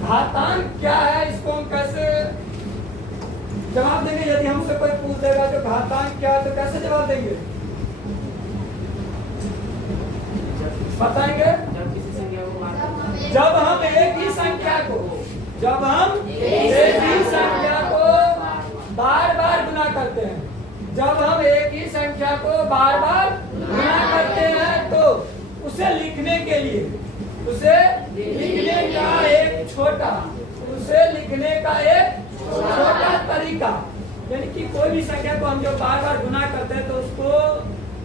घातांक क्या है, इसको हम कैसे जवाब देंगे? यदि हमसे कोई पूछ देगा जो घातांक क्या है तो कैसे जवाब देंगे? बताएंगे? जब हम एक ही संख्या को बार बार गुना करते हैं, जब हम एक ही संख्या को बार बार गुना करते हैं तो उसे लिखने का एक छोटा तरीका, यानी कि कोई भी संख्या को हम जो बार बार गुना करते हैं तो उसको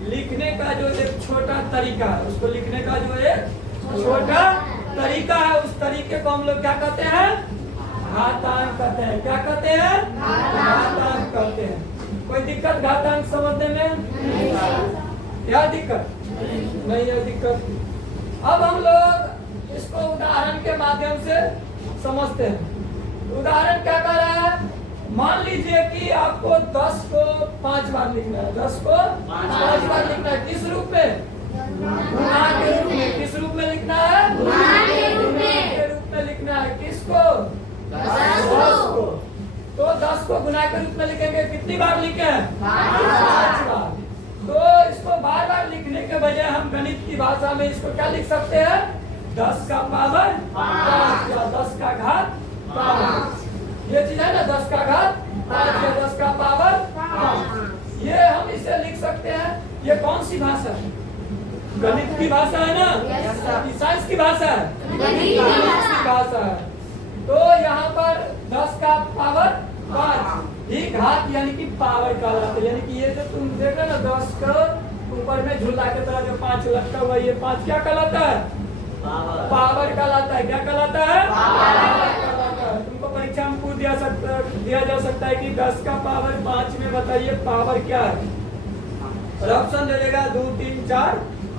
लिखने का जो एक छोटा तरीका है, उसको लिखने का जो एक छोटा तरीका है, उस तरीके को हम लोग क्या कहते हैं? घातांक कहते हैं। क्या कहते हैं? घातांक कहते हैं। कोई दिक्कत घातांक समझने में? क्या दिक्कत? नहीं है दिक्कत। अब हम लोग इसको उदाहरण के माध्यम से समझते हैं। उदाहरण क्या कर रहा है? मान लीजिए कि आपको 10 को 5 बार लिखना है, 10 को 5 बार लिखना है। किस रूप में? गुणा के रूप में। किस रूप में लिखना है? गुणा के रूप में लिखना है। किसको? 10 को। तो 10 को गुणा के रूप में लिखेंगे, कितनी बार लिखे? 5 बार। तो इसको बार बार लिखने के बजाय हम गणित की भाषा में इसको क्या लिख सकते हैं? 10 का पावर 5 या 10 का घात 5। ये चीज है ना, 10 का घात 5 या 10 का पावर 5। ये हम इसे लिख सकते हैं। ये कौन सी भाषा है? गणित की भाषा है ना? साइंस की भाषा है? गणित की भाषा है। तो यहाँ पर 10 का पावर 5 ही घात यानी कि पावर कहलाता है। यानी कि ये जो तुम देख रहे हो ना, 10 का ऊपर में झूला के तरह जो 5 लटका हुआ, ये 5 क्या कहलाता है? पावर कहलाता है। क्या कहलाता है? पावर कहलाता है। तुमको परीक्षा में पूछ दिया जा सकता है कि 10 का पावर 5 में बताइए पावर क्या है? और ऑप्शन दे देगा 2 3 4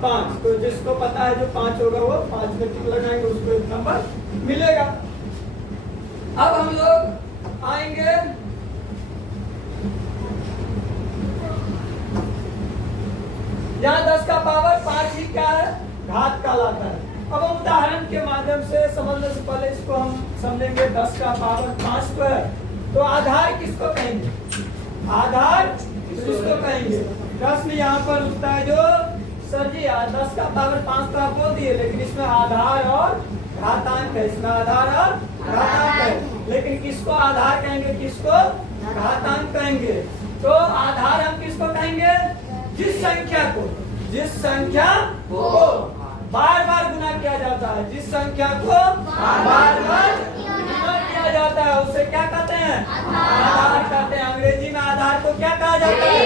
5। तो जिसको पता है जो 5 होगा वो 5 में टिक लगाएंगे, उसको एक नंबर मिलेगा। अब हम लोग आएंगे यहाँ 10 का पावर 5 ही क्या है? घात कहलाता है। अब हम उदाहरण के माध्यम से समझने से पहले इसको हम समझेंगे। 10 का पावर 5 तो है, तो आधार किसको कहेंगे? आधार किसको कहेंगे? प्रश्न यहाँ पर उठता है जो सर जी 10 का पावर 5 तो आप बोल दिए, लेकिन इसमें आधार और घातांक है। इसमें आधार और घातांक है, लेकिन किसको आधार कहेंगे, किसको घातांक कहेंगे? तो आधार हम किसको कहेंगे? जिस संख्या को बार बार गुना किया जाता है, जिस संख्या को बार बार गुना किया जाता है उसे क्या कहते हैं? आधार कहते हैं। अंग्रेजी में आधार को क्या कहा जाता है?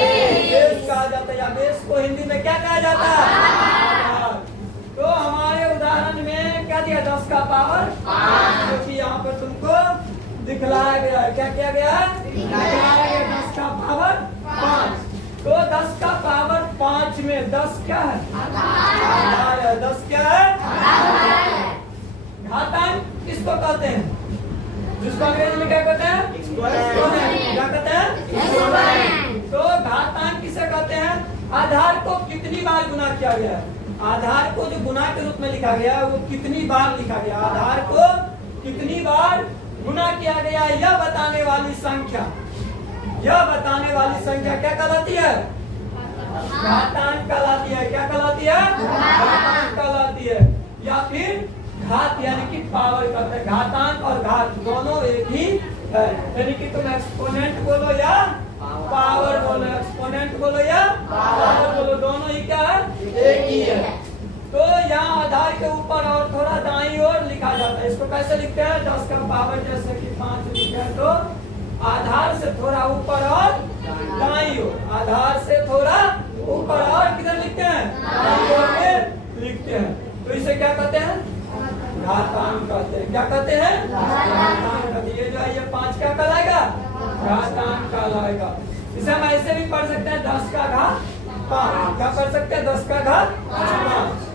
बेस कहा जाता है। या बेस को हिंदी में क्या कहा जाता है? आधार। तो हमारे उदाहरण में क्या दिया? 10 का पावर 5, जो कि यहाँ पर तुमको दिखलाया गया है। क्या किया गया है? दिखलाया गया 10 का पावर 5। तो 10 का पावर 5 में 10 क्या है? आधार है। 10 क्या है? घातांक किसको कहते हैं? जिसको अंग्रेजी में क्या कहते हैं? एक्सपोनेंट। क्या कहते हैं? तो घातांक किसे कहते हैं? आधार को कितनी बार गुना किया गया है? आधार को जो गुना के रूप में लिखा गया है वो कितनी बार लिखा गया? आधार को कितनी बार गुना किया गया यह बताने वाली संख्या, यह बताने वाली संख्या क्या कहलाती है? घातांक कहलाती है। क्या कहलाती है? घातांक कहलाती है। या फिर घात यानी कि पावर कहते हैं। घातांक और घात दोनों एक ही है। यानी कि तुम एक्सपोनेंट बोलो या पावर बोलो, एक्सपोनेंट बोलो या पावर बोलो, दोनों ही क्या है? एक ही है। तो यहाँ आधार के ऊपर और थोड़ा दाईं ओर लिखा जाता है। इसको कैसे लिखते हैं? 10 का पावर जैसे कि 5 लिखा है तो आधार से थोड़ा ऊपर और दाईं ओर, आधार से थोड़ा ऊपर और किधर लिखते हैं? दाईं ओर में लिखते हैं। तो इसे क्या कहते हैं? घातांक कहते हैं। क्या कहते हैं? घातांक कहते हैं। ये जो है ये 5 क्या कहलाएगा? घातांक कहलाएगा। इसे हम ऐसे भी पढ़ सकते हैं 10 का घात 5। क्या पढ़ सकते हैं? 10 का घात 5।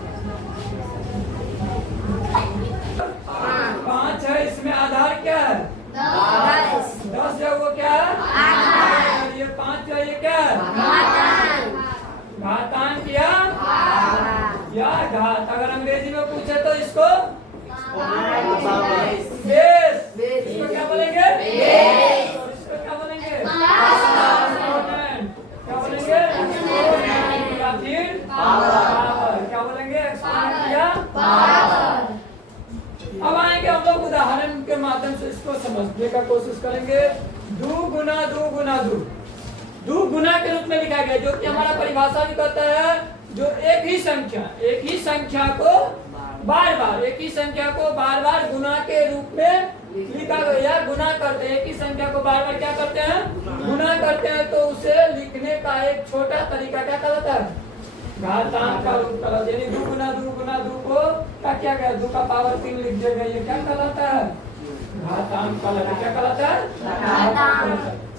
5 है, इसमें आधार क्या है? 10 जो वो क्या है? आधार। ये 5 जो ये क्या है? घातांक या घात। अगर अंग्रेजी में पूछे तो इसको बेस माध्यम से इसको समझने का कोशिश करेंगे। दो गुना दो गुना दो, दो गुना के रूप में लिखा गया, जो कि हमारा परिभाषा भी कहता है जो एक ही संख्या को बार बार, एक ही संख्या को बार बार गुना के रूप में लिखा गया। गुना करते हैं, एक ही संख्या को बार बार क्या करते हैं, गुना करते हैं, तो उसे लिखने का एक छोटा तरीका क्या कहलाता है, घातांक का रूप कहलाता है। यानी दो गुना दो को क्या किया गया, 2 का पावर 3 लिख दिया गया, ये क्या कहलाता है, घातांक कहलाता है। क्या कहलाता है,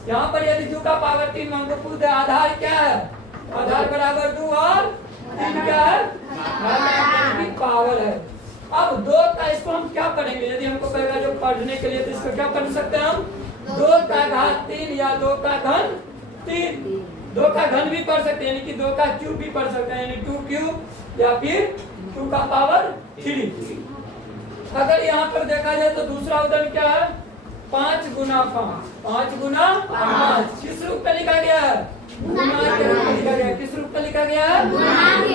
यहाँ पर यदि 2 का पावर 3 हमको पूछे आधार क्या है, आधार बराबर 2 और 3 क्या है, घातांक की पावर है। अब 2 का इसको हम क्या पढ़ेंगे, यदि हमको कहेगा जो पढ़ने के लिए, तो इसको क्या पढ़ सकते हैं हम, 2 का घात 3 या 2 का घन 3, 2 का घन भी पढ़ सकते हैं, यानी कि 2 का क्यूब भी पढ़ सकते हैं, यानी 2 क्यूब या फिर 2 का पावर 3। अगर यहाँ पर देखा जाए तो दूसरा उदाहरण क्या है, 5 गुना 5 किस रूप में लिखा गया है, गुना के रूप में लिखा गया। किस रूप में लिखा गया है, गुना के रूप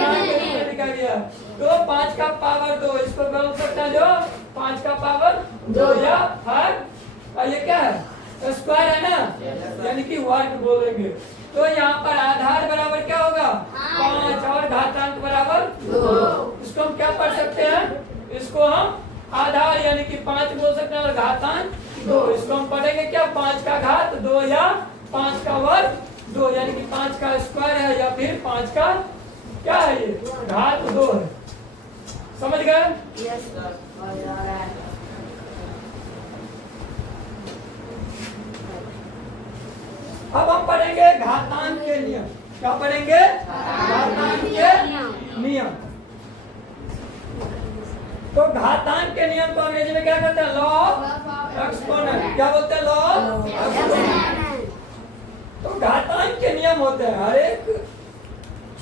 में लिखा गया। तो 5 का पावर 2, इसको बोल सकते हैं जो 5 का पावर 2 या भाग, ये क्या है, स्क्वायर है ना, यानी कि वर्ग बोलेंगे। तो यहाँ पर आधार बराबर क्या होगा, 5 और घातांक बराबर 2। इसको हम क्या पढ़ सकते हैं, इसको हम आधार यानी कि 5 बोल सकते हैं और घातांक 2। इसको हम पढ़ेंगे क्या, 5 का घात 2 या 5 का वर्ग 2, यानी कि 5 का स्क्वायर है या फिर 5 का क्या है, ये घात 2 है। समझ गए? Yes sir. अब हम पढ़ेंगे घातांक के नियम। क्या पढ़ेंगे, घातांक के नियम। तो घातांक के नियम को अंग्रेजी में क्या कहते हैं, लॉ ऑफ एक्सपोनेंट। क्या बोलते हैं, लॉ ऑफ एक्सपोनेंट। तो घातांक के नियम होते हैं, हर एक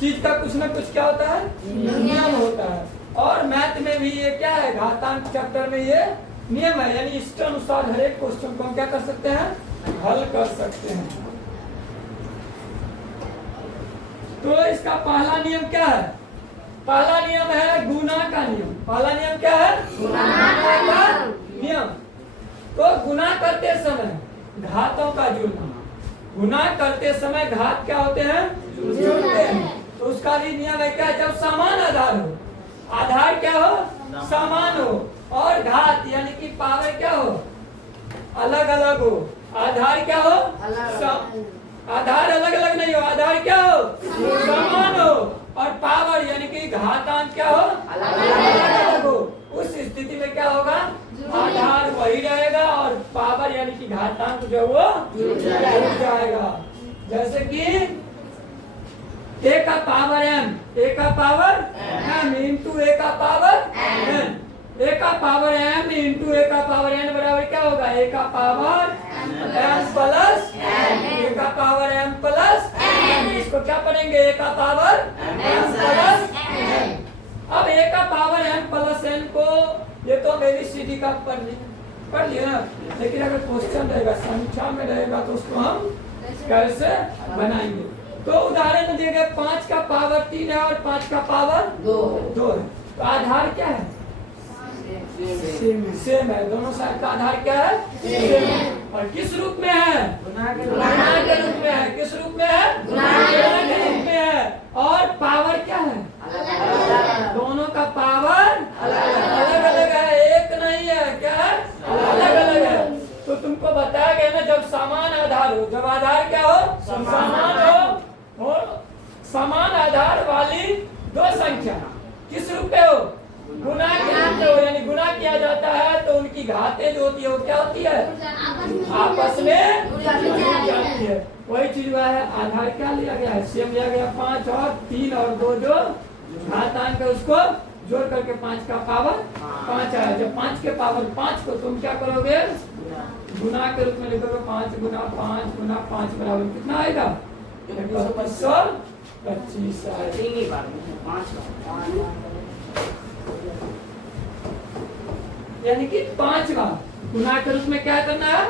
चीज का कुछ ना कुछ क्या होता है, नियम होता है। और मैथ में भी ये क्या है, घातांक चैप्टर में ये नियम है, यानी इसके अनुसार हर एक क्वेश्चन को हम क्या कर सकते हैं, हल कर सकते हैं। तो इसका पहला नियम क्या है, पहला नियम है गुना का नियम। पहला नियम क्या है, गुना का नियम। तो गुना करते समय घातों का जुड़ना, गुना करते समय घात क्या होते हैं, जुड़ते हैं। तो उसका भी नियम है क्या, जब समान आधार हो, आधार क्या हो, समान हो, और घात यानी कि पावर क्या हो, अलग अलग हो। आधार क्या हो, आधार अलग अलग नहीं हो, आधार क्या हो, समान हो, और पावर यानी कि घातांक क्या हो, अलग अलग हो। उस स्थिति में क्या होगा, आधार वही रहेगा और पावर यानी कि घातांक जो वो जुड़ जाएगा। जैसे कि a का पावर m, a का पावर m इंटू a का पावर n, a का पावर m इंटू a का पावर n बराबर क्या होगा, a का पावर m प्लस a का पावर m प्लस n। इसको क्या पढ़ेंगे, a का पावर m प्लस n। अब a का पावर m प्लस n को, ये तो ABCD का पढ़ लिया ना, लेकिन अगर क्वेश्चन रहेगा संख्या में रहेगा तो उसको हम कैसे बनाएंगे। तो उदाहरण दिए गए 5 का पावर 3 है और 5 का पावर 2 है। तो आधार क्या है, सेम है, दोनों साइड का आधार क्या है, सेम है। और किस रूप में है, गुना के रूप में है। किस रूप में है, गुना के रूप में है। और पावर क्या है, दोनों का पावर अलग अलग है, एक नहीं है, क्या है, अलग अलग है। तो तुमको बताया गया ना, जब समान आधार हो, जब आधार क्या हो, समान हो, समान आधार वाली दो संख्या किस रूप में हो, गुना के रूप में हो, यानी गुना किया जाता है तो उनकी घातें जो होती है वो क्या होती है, आपस में जुड़ जाती है। वही चीज हुआ है, आधार क्या लिया गया है, सेम लिया गया, 5 और 3 और 2 जो घातांक है उसको जोड़ करके 5 का पावर 5 आया। जब 5 के पावर 5 को तुम क्या करोगे, गुना के रूप में लिखोगे, 5 गुना 5 गुना 5 बराबर कितना आएगा, 125 आएगा। यानी कि 5 बार गुना के रूप में क्या करना है,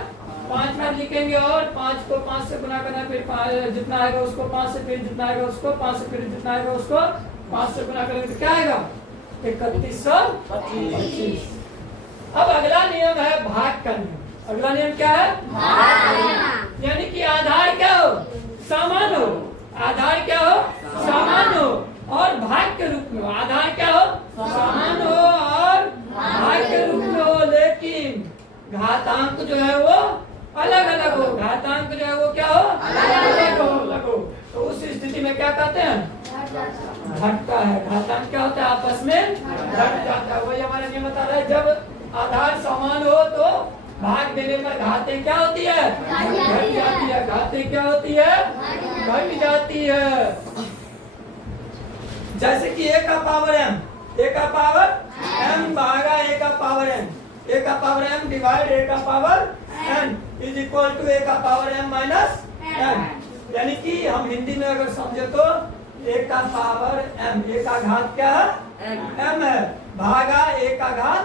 5 बार लिखेंगे और 5 को 5 से गुना करना, फिर जितना आएगा उसको 5 से, फिर जितना आएगा उसको 5 से, फिर जितना आएगा उसको 5 से गुना करेंगे तो क्या आएगा, 3125। अब अगला नियम है भाग का नियम। अगला नियम क्या है? यानी कि आधार क्या हो? समान हो। आधार क्या हो? समान हो और भाग के रूप में हो। आधार क्या हो? समान हो और भाग के रूप में हो, लेकिन घातांक जो है वो अलग अलग हो। घातांक जो है वो क्या हो? अलग हो। तो उस स्थिति में क्या कहते हैं? घटता है। घातांक क्या होता है? आपस में घट जाता है। वही हमारा नियम बता रहा है, जब आधार समान हो तो भाग देने पर घातें क्या होती है? घट जाती है। घातें क्या होती है? घट जाती है। जैसे कि a का पावर m, a का पावर m भागा a का पावर n, a का पावर m डिवाइड a का power n is equal to a का पावर m माइनस n। यानी कि हम हिंदी में अगर समझे तो a का पावर m, a का घात क्या है? m है, भागा a का घात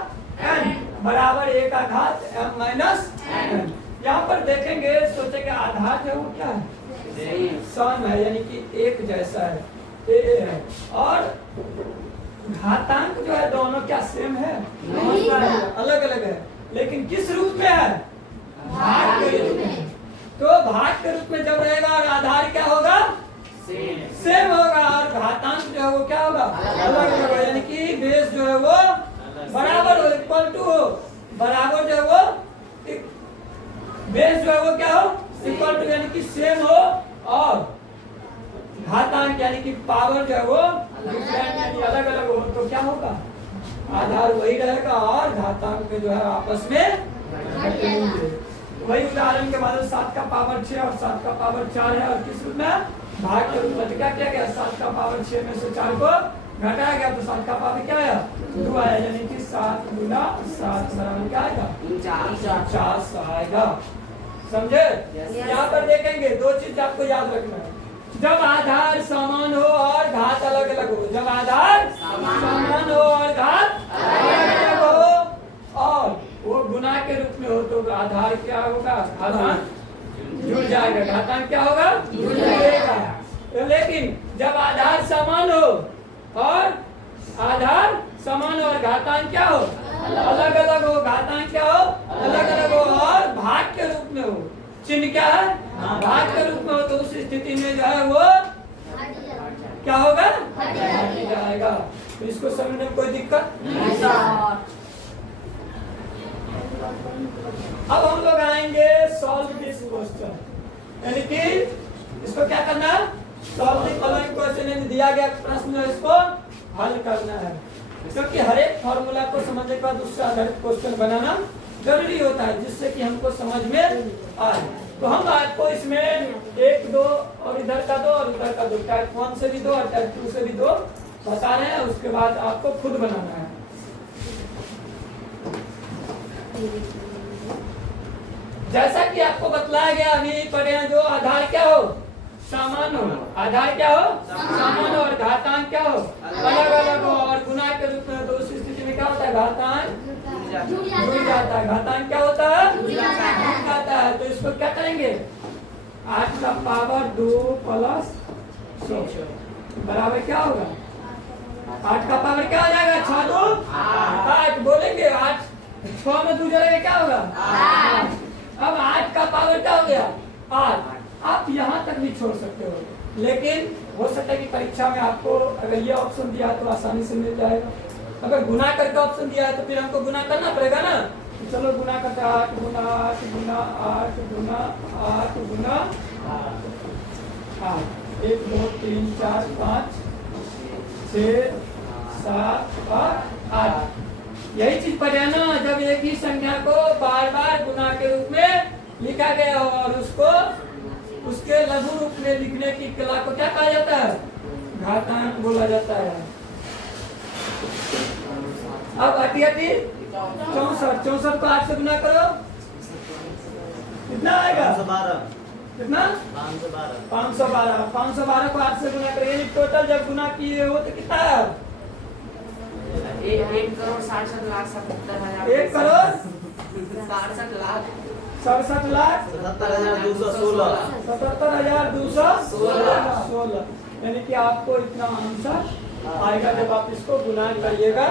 n बराबर a का घात m माइनस n। यहाँ पर देखेंगे, सोचेंगे आधार जो है वो क्या है? सम है, यानी कि एक जैसा है, a है। और घातांक जो है दोनों क्या सेम है? अलग अलग है, लेकिन किस रूप में है? भाग के रूप में। तो भाग के रूप में जब रहेगा और आधार क्या होगा? सेम होगा और घातांक जो है वो क्या होगा? अलग अलग होगा। यानी कि बेस जो है वो बराबर हो, इक्वल टू हो। बराबर जो है वो बेस जो है वो क्या हो? इक्वल टू, यानी कि सेम हो। और घातांक यानी कि पावर जो है वो डिफरेंट यानी अलग अलग हो, तो क्या होगा? आधार वही रहेगा और घातांक जो है आपस में वही। उदाहरण के बाद 7 का पावर 6 और 7 का पावर 4 है और किस रूप में? भाग के रूप में। क्या किया गया? 7 का पावर 6 में से 4 को घटाया गया तो 7 का पावर क्या आया? 2 आया, यानी कि 7 गुना 7 बराबर क्या आएगा? 49 आएगा। समझे? यहाँ पर देखेंगे दो चीज आपको याद रखना है, जब आधार समान हो और घात अलग अलग हो। जब आधार समान हो और घात अलग अलग हो और वो गुना के रूप में हो तो आधार क्या होगा? घातांक जुड़ जाएगा। घातांक क्या होगा? जुड़ जाएगा। लेकिन जब आधार समान हो और आधार समान हो और घातांक क्या हो? अलग अलग हो। घातांक क्या हो? अलग अलग हो और भाग के रूप में हो। चिन्ह क्या है? भाग के रूप में हो। तो उस स्थिति में जो है वो क्या होगा? घट जाएगा। तो इसको समझने में कोई दिक्कत नहीं। अब हम लोग आएंगे सॉल्व दिस क्वेश्चन, यानी कि इसको क्या करना है? Solve the following question. दिया गया प्रश्न है, इसको हल करना है, क्योंकि हर एक फॉर्मूला को समझने के बाद उससे आधारित क्वेश्चन बनाना जरूरी होता है, जिससे कि हमको समझ में आए। तो हम आपको इसमें 1 2 और इधर का 2 और उधर का 2, टाइप 1 से भी 2 और टाइप 2 से भी 2 बता रहे हैं। उसके बाद आपको खुद बनाना है। जैसा कि आपको बतलाया गया, अभी पढ़े हैं, जो आधार क्या हो? समान हो। आधार क्या हो? समान हो और घातांक क्या हो? अलग अलग हो और गुना के रूप में। तो उस स्थिति में क्या होता है? घातांक जुड़ जाता है। घातांक क्या होता है? जुड़ जाता है। तो इसको क्या करेंगे? 8 का पावर 2 प्लस 100 बराबर क्या होगा? 8 का पावर क्या हो जाएगा? 6 2 8 बोलेंगे। 8 6 में 2 जोड़ेंगे क्या होगा? 8। अब 8 का पावर क्या हो गया? 8। आप यहाँ तक भी छोड़ सकते हो, लेकिन हो सकता है कि परीक्षा में आपको अगर ये ऑप्शन दिया तो आसानी से मिल जाएगा। अगर गुना करके ऑप्शन दिया है तो फिर हमको गुना करना पड़ेगा ना। तो चलो गुना करते 8 गुना 8 गुना 8 गुना 8 गुना 8 1 2 3 4 5 6 7 8। यही चीज पढ़े ना, जब एक ही संख्या को बार बार गुना के रूप में लिखा गया हो और उसको उसके लघु रूप में लिखने की कला को क्या कहा जाता है? घातांक बोला जाता है। अब 64 64 को 8 से गुना करो, कितना आएगा? 512। कितना? 512। 512 को 8 से गुना करो, यानी टोटल जब गुना किए हो तो कितना है? 1 करोड़ 67 लाख 77 1 करोड़ 67 लाख 67 लाख 77,216 77,216, यानी कि आपको इतना आंसर आएगा जब आप इसको गुना करिएगा।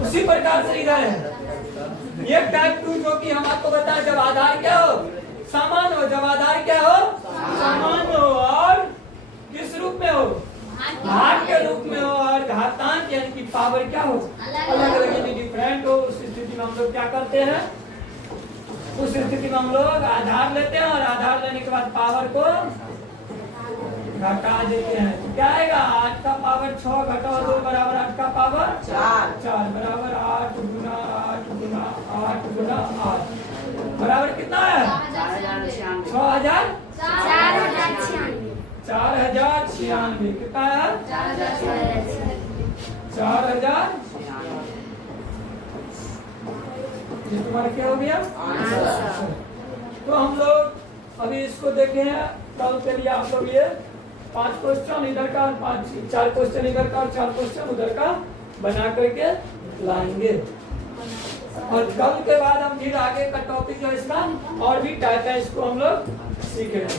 उसी प्रकार से इधर है ये टाइप 2 जो कि हम आपको बताया जब आधार क्या हो समान हो, जब आधार क्या हो समान हो और किस रूप में हो घात के रूप में हो और घातांक यानी कि पावर क्या हो अलग अलग यानी डिफरेंट हो। उस स्थिति में हम लोग क्या करते हैं, उस स्थिति में हम लोग आधार लेते हैं और आधार लेने के बाद पावर को घटा देते हैं। तो क्या आएगा 8 का पावर 6 घटाओ 2 बराबर 8 का पावर 4 बराबर 8 गुना 8 गुना 8 गुना 8 बराबर कितना है 6000 4096 कितना है 4000 तुम्हारा क्या हो गया तो हम लोग अभी इसको देखे हैं कल के लिए आप लोग ये 5 क्वेश्चन इधर का 4 क्वेश्चन इधर का और 4 क्वेश्चन उधर का बना करके लाएंगे और कल के बाद हम फिर आगे का टॉपिक जो इसका और भी टाइप है इसको हम लोग सीखेंगे।